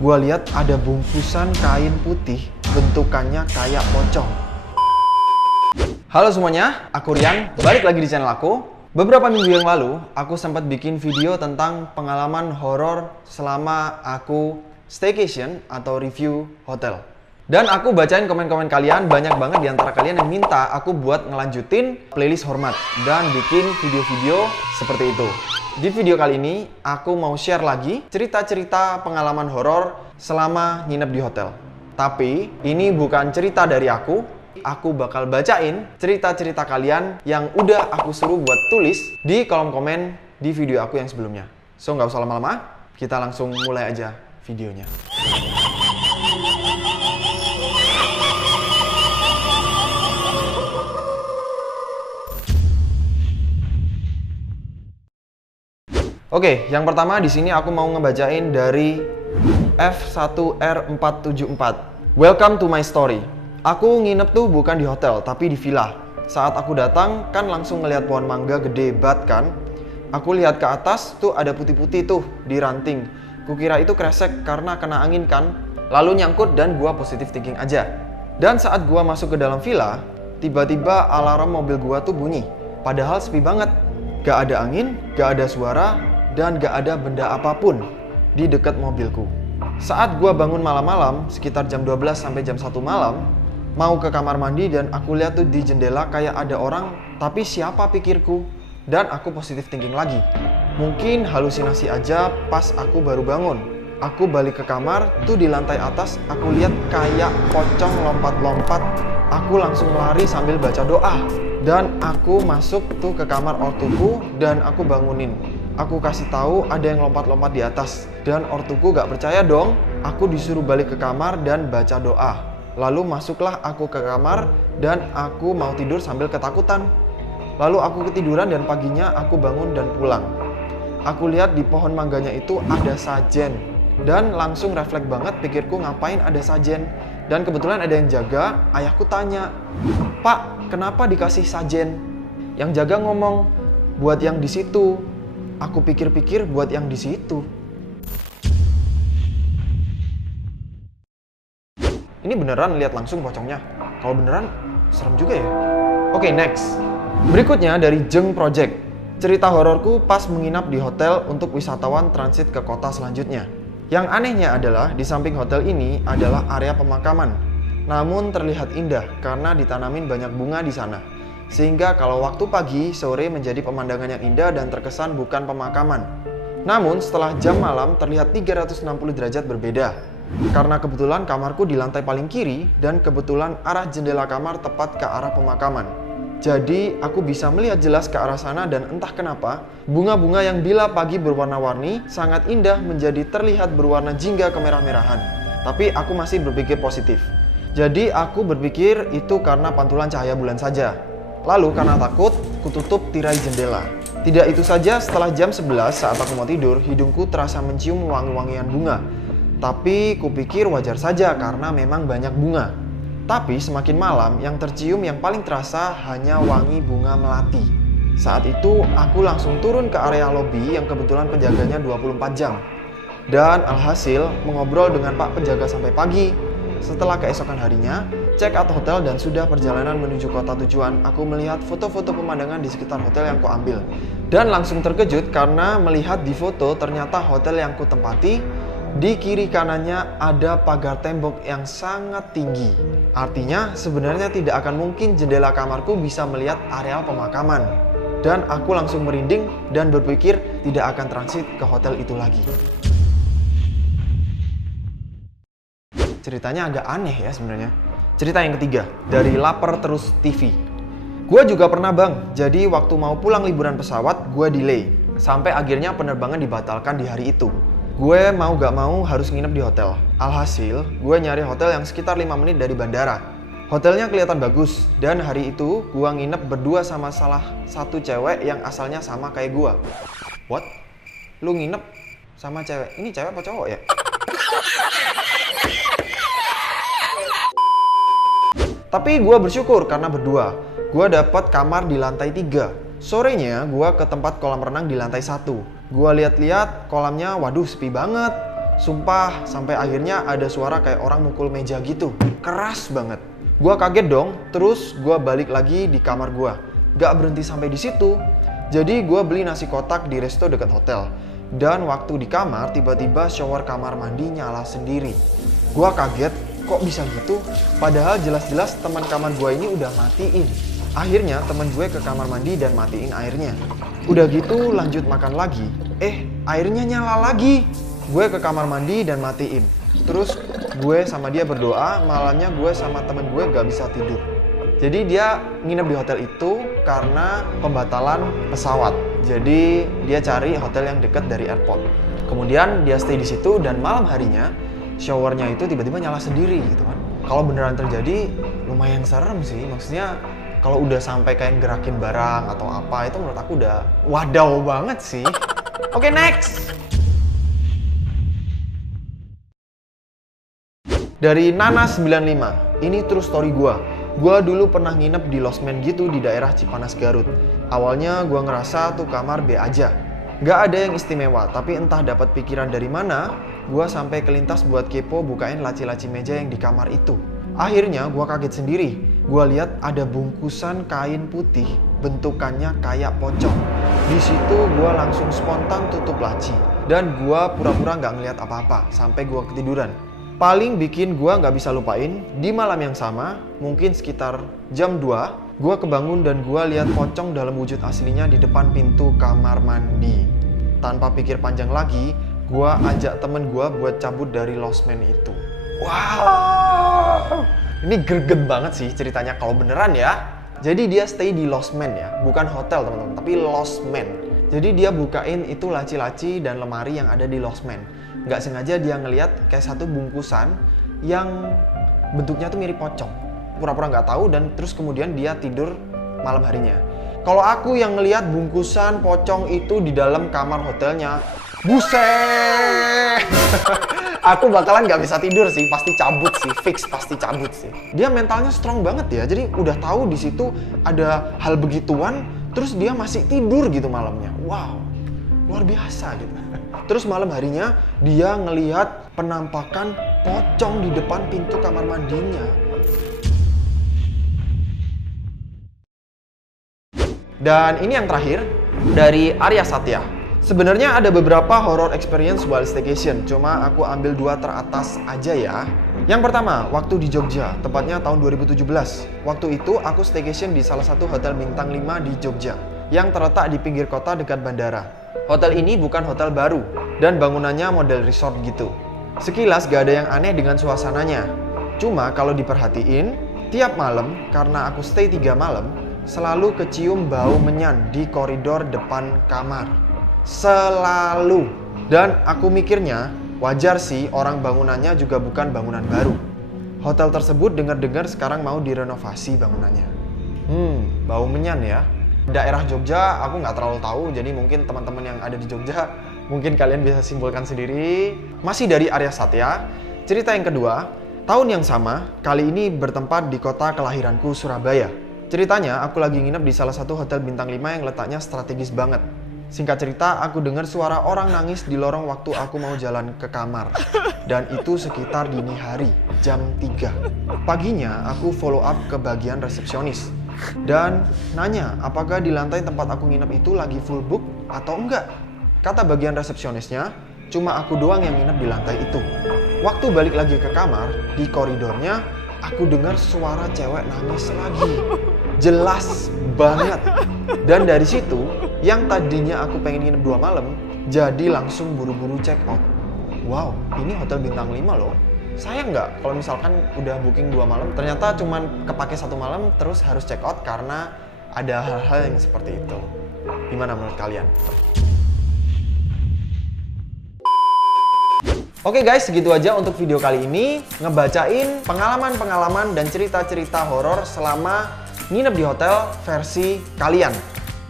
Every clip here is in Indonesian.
Gua lihat ada bungkusan kain putih bentukannya kayak pocong. Halo semuanya, aku Rian, balik lagi di channel aku. Beberapa minggu yang lalu, aku sempat bikin video tentang pengalaman horor selama aku staycation atau review hotel. Dan aku bacain komen-komen kalian, banyak banget di antara kalian yang minta aku buat ngelanjutin playlist hormat dan bikin video-video seperti itu. Di video kali ini, aku mau share lagi cerita-cerita pengalaman horor selama nginep di hotel. Tapi, ini bukan cerita dari aku bakal bacain cerita-cerita kalian yang udah aku suruh buat tulis di kolom komen di video aku yang sebelumnya. So, nggak usah lama-lama, kita langsung mulai aja videonya. Oke, yang pertama di sini aku mau ngebacain dari F1R474. Welcome to my story. Aku nginep tuh bukan di hotel, tapi di villa. Saat aku datang, kan langsung ngeliat pohon mangga gede banget kan. Aku lihat ke atas, tuh ada putih-putih tuh di ranting. Kukira itu kresek karena kena angin kan. Lalu nyangkut dan gua positive thinking aja. Dan saat gua masuk ke dalam villa, tiba-tiba alarm mobil gua tuh bunyi. Padahal sepi banget. Gak ada angin, gak ada suara, dan gak ada benda apapun di dekat mobilku. Saat gua bangun malam-malam, sekitar jam 12 sampai jam 1 malam, mau ke kamar mandi dan aku lihat tuh di jendela kayak ada orang, tapi siapa pikirku? Dan aku positive thinking lagi. Mungkin halusinasi aja pas aku baru bangun. Aku balik ke kamar, tuh di lantai atas aku lihat kayak pocong lompat-lompat. Aku langsung lari sambil baca doa. Dan aku masuk tuh ke kamar ortuku dan aku bangunin. Aku kasih tahu ada yang lompat-lompat di atas. Dan ortuku gak percaya dong. Aku disuruh balik ke kamar dan baca doa. Lalu masuklah aku ke kamar dan aku mau tidur sambil ketakutan. Lalu aku ketiduran dan paginya aku bangun dan pulang. Aku lihat di pohon mangganya itu ada sajen. Dan langsung refleks banget pikirku ngapain ada sajen. Dan kebetulan ada yang jaga, ayahku tanya, "Pak, kenapa dikasih sajen?" Yang jaga ngomong, "Buat yang di situ." Aku pikir-pikir buat yang di situ. Ini beneran lihat langsung pocongnya. Kalau beneran, serem juga ya. Oke, next. Berikutnya dari Jeng Project. Cerita hororku pas menginap di hotel untuk wisatawan transit ke kota selanjutnya. Yang anehnya adalah di samping hotel ini adalah area pemakaman. Namun terlihat indah karena ditanamin banyak bunga di sana. Sehingga kalau waktu pagi, sore menjadi pemandangan yang indah dan terkesan bukan pemakaman. Namun setelah jam malam terlihat 360 derajat berbeda. Karena kebetulan kamarku di lantai paling kiri dan kebetulan arah jendela kamar tepat ke arah pemakaman. Jadi aku bisa melihat jelas ke arah sana dan entah kenapa, bunga-bunga yang bila pagi berwarna-warni sangat indah menjadi terlihat berwarna jingga kemerah-merahan. Tapi aku masih berpikir positif. Jadi aku berpikir itu karena pantulan cahaya bulan saja. Lalu karena takut, kututup tirai jendela. Tidak itu saja, setelah jam 11 saat aku mau tidur, hidungku terasa mencium wangi-wangian bunga. Tapi kupikir wajar saja karena memang banyak bunga. Tapi semakin malam, yang tercium yang paling terasa hanya wangi bunga melati. Saat itu, aku langsung turun ke area lobi yang kebetulan penjaganya 24 jam. Dan alhasil, mengobrol dengan Pak Penjaga sampai pagi. Setelah keesokan harinya, check out hotel dan sudah perjalanan menuju kota tujuan, aku melihat foto-foto pemandangan di sekitar hotel yang kuambil. Dan langsung terkejut karena melihat di foto ternyata hotel yang kutempati, di kiri kanannya ada pagar tembok yang sangat tinggi. Artinya sebenarnya tidak akan mungkin jendela kamarku bisa melihat areal pemakaman. Dan aku langsung merinding dan berpikir tidak akan transit ke hotel itu lagi. Ceritanya agak aneh ya sebenarnya. Cerita yang ketiga, dari Lapar Terus TV. Gue juga pernah bang, jadi waktu mau pulang liburan pesawat, gue delay. Sampai akhirnya penerbangan dibatalkan di hari itu. Gue mau gak mau harus nginep di hotel. Alhasil, gue nyari hotel yang sekitar 5 menit dari bandara. Hotelnya kelihatan bagus, dan hari itu gue nginep berdua sama salah satu cewek yang asalnya sama kayak gue. What? Lu nginep sama cewek? Ini cewek apa cowok ya? Tapi gue bersyukur karena berdua. Gue dapat kamar di lantai 3. Sorenya gue ke tempat kolam renang di lantai 1. Gue lihat-lihat kolamnya, waduh sepi banget. Sumpah, sampai akhirnya ada suara kayak orang mukul meja gitu. Keras banget. Gua kaget dong, terus gua balik lagi di kamar gua. Gak berhenti sampai di situ. Jadi gua beli nasi kotak di resto dekat hotel. Dan waktu di kamar, tiba-tiba shower kamar mandi nyala sendiri. Gua kaget, kok bisa gitu? Padahal jelas-jelas teman kamar gua ini udah matiin. Akhirnya teman gue ke kamar mandi dan matiin airnya. Udah gitu lanjut makan lagi. Airnya nyala lagi. Gue ke kamar mandi dan matiin. Terus gue sama dia berdoa, malamnya gue sama temen gue gak bisa tidur. Jadi dia nginep di hotel itu karena pembatalan pesawat. Jadi dia cari hotel yang dekat dari airport. Kemudian dia stay di situ dan malam harinya showernya itu tiba-tiba nyala sendiri gitu kan. Kalau beneran terjadi lumayan serem sih. Maksudnya kalau udah sampai kayak gerakin barang atau apa, itu menurut aku udah wadaw banget sih. Oke, next. Dari Nana95, ini true story gua. Gua dulu pernah nginep di losmen gitu di daerah Cipanas, Garut. Awalnya gua ngerasa tuh kamar B aja. Gak ada yang istimewa, tapi entah dapat pikiran dari mana, gua sampai kelintas buat kepo bukain laci-laci meja yang di kamar itu. Akhirnya gua kaget sendiri. Gua lihat ada bungkusan kain putih, bentukannya kayak pocong. Di situ gua langsung spontan tutup laci. Dan gua pura-pura nggak ngeliat apa-apa sampai gua ketiduran. Paling bikin gua nggak bisa lupain, di malam yang sama, mungkin sekitar jam 2, gua kebangun dan gua lihat pocong dalam wujud aslinya di depan pintu kamar mandi. Tanpa pikir panjang lagi, gua ajak temen gua buat cabut dari losmen itu. Wow, ini greget banget sih ceritanya kalau beneran ya. Jadi dia stay di losmen ya, bukan hotel teman-teman, tapi losmen. Jadi dia bukain itu laci-laci dan lemari yang ada di losmen. Nggak sengaja dia ngeliat kayak satu bungkusan yang bentuknya tuh mirip pocong. Pura-pura nggak tahu dan terus kemudian dia tidur malam harinya. Kalau aku yang ngeliat bungkusan pocong itu di dalam kamar hotelnya, buset! Aku bakalan nggak bisa tidur sih, pasti cabut sih, fix pasti cabut sih. Dia mentalnya strong banget ya, jadi udah tahu di situ ada hal begituan, terus dia masih tidur gitu malamnya. Wow, luar biasa gitu. Terus malam harinya dia ngelihat penampakan pocong di depan pintu kamar mandinya. Dan ini yang terakhir dari Arya Satya. Sebenarnya ada beberapa horror experience while staycation, cuma aku ambil 2 teratas aja ya. Yang pertama, waktu di Jogja, tepatnya tahun 2017. Waktu itu aku staycation di salah satu hotel bintang 5 di Jogja, yang terletak di pinggir kota dekat bandara. Hotel ini bukan hotel baru, dan bangunannya model resort gitu. Sekilas gak ada yang aneh dengan suasananya. Cuma kalau diperhatiin, tiap malam, karena aku stay 3 malam, selalu kecium bau menyan di koridor depan kamar. Selalu. Dan aku mikirnya, wajar sih orang bangunannya juga bukan bangunan baru. Hotel tersebut dengar-dengar sekarang mau direnovasi bangunannya. Bau menyan ya. Daerah Jogja aku nggak terlalu tahu, jadi mungkin teman-teman yang ada di Jogja mungkin kalian bisa simpulkan sendiri. Masih dari Arya Satya, cerita yang kedua, tahun yang sama, kali ini bertempat di kota kelahiranku, Surabaya. Ceritanya aku lagi nginep di salah satu hotel bintang 5 yang letaknya strategis banget. Singkat cerita, aku dengar suara orang nangis di lorong waktu aku mau jalan ke kamar. Dan itu sekitar dini hari, jam 3. Paginya aku follow up ke bagian resepsionis dan nanya apakah di lantai tempat aku nginep itu lagi full book atau enggak. Kata bagian resepsionisnya, cuma aku doang yang nginep di lantai itu. Waktu balik lagi ke kamar, di koridornya aku dengar suara cewek nangis lagi. Jelas banget. Dan dari situ, yang tadinya aku pengen nginep 2 malam, jadi langsung buru-buru check out. Wow, ini hotel bintang 5 loh. Sayang nggak kalau misalkan udah booking 2 malam, ternyata cuman kepake 1 malam terus harus check out karena ada hal-hal yang seperti itu. Gimana menurut kalian? Oke guys, segitu aja untuk video kali ini. Ngebacain pengalaman-pengalaman dan cerita-cerita horor selama nginep di hotel versi kalian.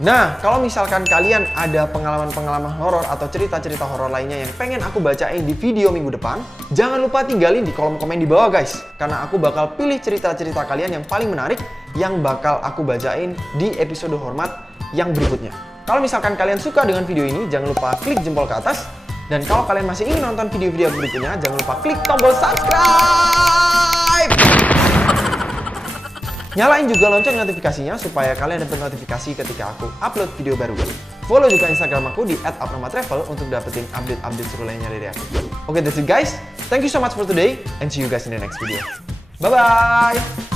Nah, kalau misalkan kalian ada pengalaman-pengalaman horor atau cerita-cerita horor lainnya yang pengen aku bacain di video minggu depan, jangan lupa tinggalin di kolom komen di bawah guys. Karena aku bakal pilih cerita-cerita kalian yang paling menarik yang bakal aku bacain di episode hormat yang berikutnya. Kalau misalkan kalian suka dengan video ini, jangan lupa klik jempol ke atas. Dan kalau kalian masih ingin nonton video-video berikutnya, jangan lupa klik tombol subscribe. Nyalain juga lonceng notifikasinya supaya kalian dapat notifikasi ketika aku upload video baru. Follow juga Instagram aku di @abnormaltravel untuk dapetin update-update seru lainnya dari aku. Oke, that's it guys. Thank you so much for today and see you guys in the next video. Bye-bye!